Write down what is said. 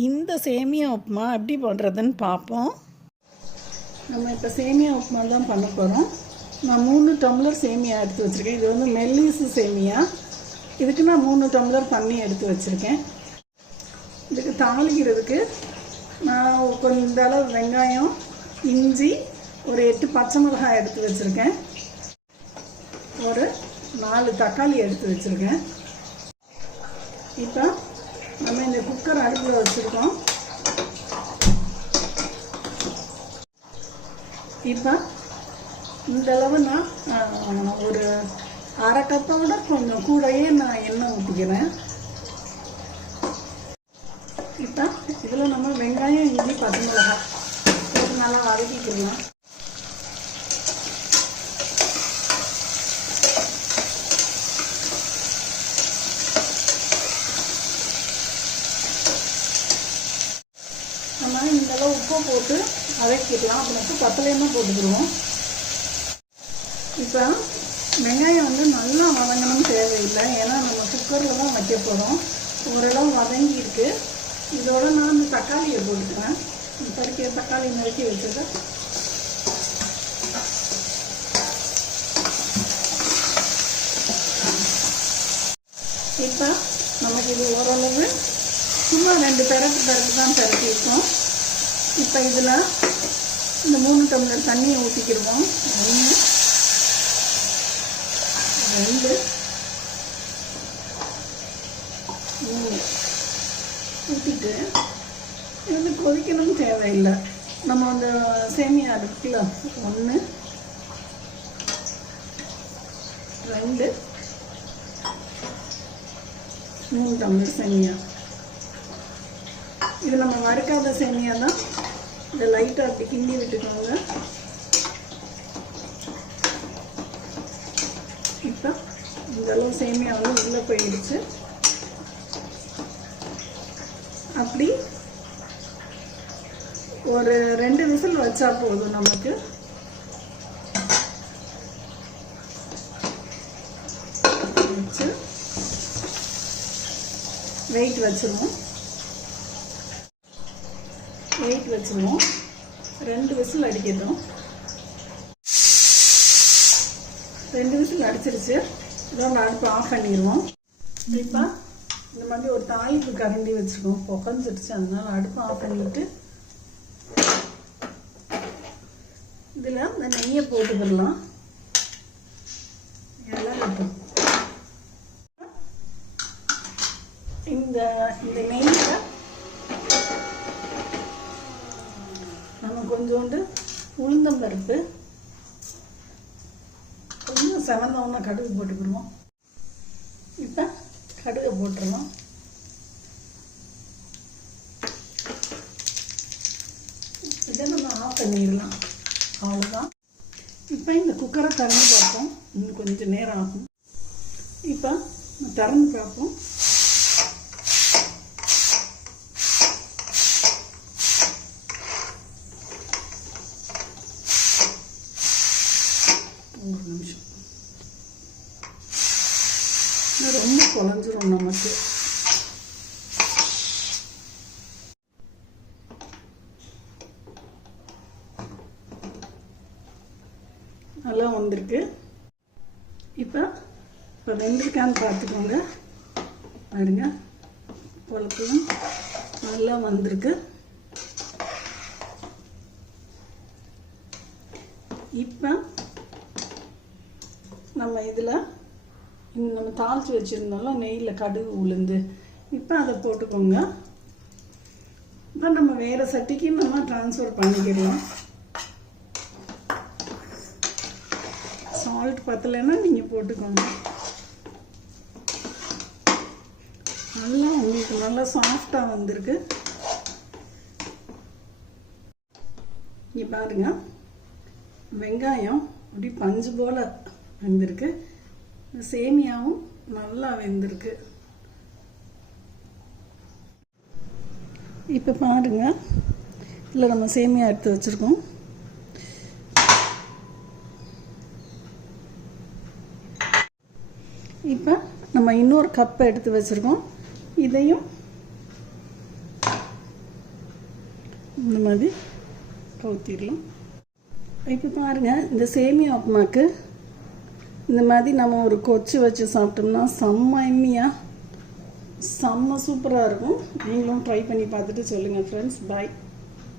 இந்த சேமியா உப்புமா எப்படி பண்ணுறதுன்னு பார்ப்போம். நம்ம இப்போ சேமியா உப்புமா தான் பண்ண போகிறோம். நான் 3 டம்ளர் சேமியா எடுத்து வச்சுருக்கேன். இது வந்து மெல்லிசு சேமியா. இதுக்கு நான் 3 டம்ளர் பண்ணி எடுத்து வச்சுருக்கேன். இதுக்கு தாளிக்கிறதுக்கு நான் கொஞ்சம் இந்த அளவு வெங்காயம், இஞ்சி, ஒரு 8 பச்சை மிளகாய் எடுத்து வச்சுருக்கேன். ஒரு 4 தக்காளி எடுத்து வச்சுருக்கேன். இப்போ நம்ம இந்த குக்கர் அடுப்பில் வச்சுருக்கோம். இப்போ இந்தளவு நான் ஒரு அரை கப்போட கொஞ்சம் கூடயே நான் எண்ணெய் ஊற்றிக்கிறேன். இப்போ இதில் நம்ம வெங்காயம், இஞ்சி, பச்சை மிளகாய் போட்டு நல்லா வதக்கிக்கலாம். நம்ம இந்தளவு உப்பு போட்டு வதக்கிக்கலாம். அப்புறம் உப்பு பத்தலையுமா போட்டுக்கிடுவோம். இப்போ வெங்காயம் வந்து நல்லா வதங்கணும்னு தேவையில்லை, ஏன்னா நம்ம குக்கரில் தான் வைக்க போகிறோம். ஓரளவு வதங்கி இருக்கு. இதோட நான் இந்த தக்காளியை போட்டுக்கிறேன். பறிக்க தக்காளி நறுக்கி வச்சுருக்கேன். இப்போ நமக்கு இது ஓரளவு சும்மா 2 பெரட்டு தான் பெரட்டியிருக்கோம். இப்போ இதில் இந்த 3 டம்ளர் தண்ணியை ஊற்றிக்கிடுவோம். 1 2 3 ஊற்றிட்டு இது கொதிக்கணும்னு தேவையில்லை. நம்ம அந்த சேமியா இருக்குல்ல, 1 2 3 டம்ளர் சேமியா. இது நம்ம வறுக்காத சேமியா தான். இதை லைட்டாக அப்படி கிண்டி விட்டுக்கோங்க. இப்போ இந்தளவு சேமியா வந்து உள்ளே போயிடுச்சு. அப்படி ஒரு 2 விசில் வச்சா போதும். நமக்கு வச்சு வெயிட் வச்சுருவோம். 2 விசில் அடிக்கட்டும். 2 விசில் அடிச்சிருச்சு. இதோட அடுப்பு ஆஃப் பண்ணிடுவோம். இப்போ இந்த மாதிரி ஒரு தாளிப்பு கரண்டி வச்சுருக்கோம். புகஞ்சிடுச்சு, அதனால அடுப்பு ஆஃப் பண்ணிட்டு இதில் இந்த நெய்யை போட்டுக்கிடலாம். எல்லாம் இருக்கும். இந்த நெய்யில் நம்ம கொஞ்சோண்டு உளுந்தம்பருப்பு, கொஞ்சம் செவந்தோன்னா கடுகு போட்டுக்கிடுவோம். இப்போ கடுகை போட்டுடலாம். இதை நம்ம ஆஃப் பண்ணிடலாம். அவ்வளோதான். இப்போ இந்த குக்கரை திறந்து பார்ப்போம். இன்னும் கொஞ்சம் நேரம் ஆகும். இப்போ திறந்து பார்ப்போம். ஒரு நிமிஷம். ரொம்ப குழஞ்சிரும் நமக்கு. நல்லா வந்திருக்கு. இப்போ வெந்திருக்கான்னு பார்த்துக்கோங்க. பாருங்க, குழப்பம் நல்லா வந்திருக்கு. இப்போ நம்ம இதில் நம்ம தாளித்து வச்சுருந்தோம்ல நெய்யில் கடுகு உளுந்து, இப்போ அதை போட்டுக்கோங்க. இப்போ நம்ம வேறு சட்டிக்கு நம்ம ட்ரான்ஸ்ஃபர் பண்ணிக்கிடலாம். சால்ட் பத்தலைன்னா நீங்கள் போட்டுக்கோங்க. நல்லா உங்களுக்கு நல்லா சாஃப்டாக வந்திருக்கு. இங்கே பாருங்க, வெங்காயம் அப்படி பஞ்சு போல் வெந்திருக்கு. சேமியாவும் நல்லா வெந்திருக்கு. இப்போ பாருங்க, இல்லை நம்ம சேமியா எடுத்து வச்சுருக்கோம். இப்போ நம்ம இன்னொரு கப் எடுத்து வச்சுருக்கோம். இதையும் இந்த மாதிரி கவுத்திடலாம். இப்போ பாருங்கள், இந்த சேமியா உப்புமாக்கு இந்த மாதிரி நம்ம ஒரு கொச்சு வச்சு சாப்பிட்டோம்னா செம்ம எம்மியாக செம்ம சூப்பராக இருக்கும். நீங்களும் ட்ரை பண்ணி பார்த்துட்டு சொல்லுங்கள் ஃப்ரெண்ட்ஸ். பாய்.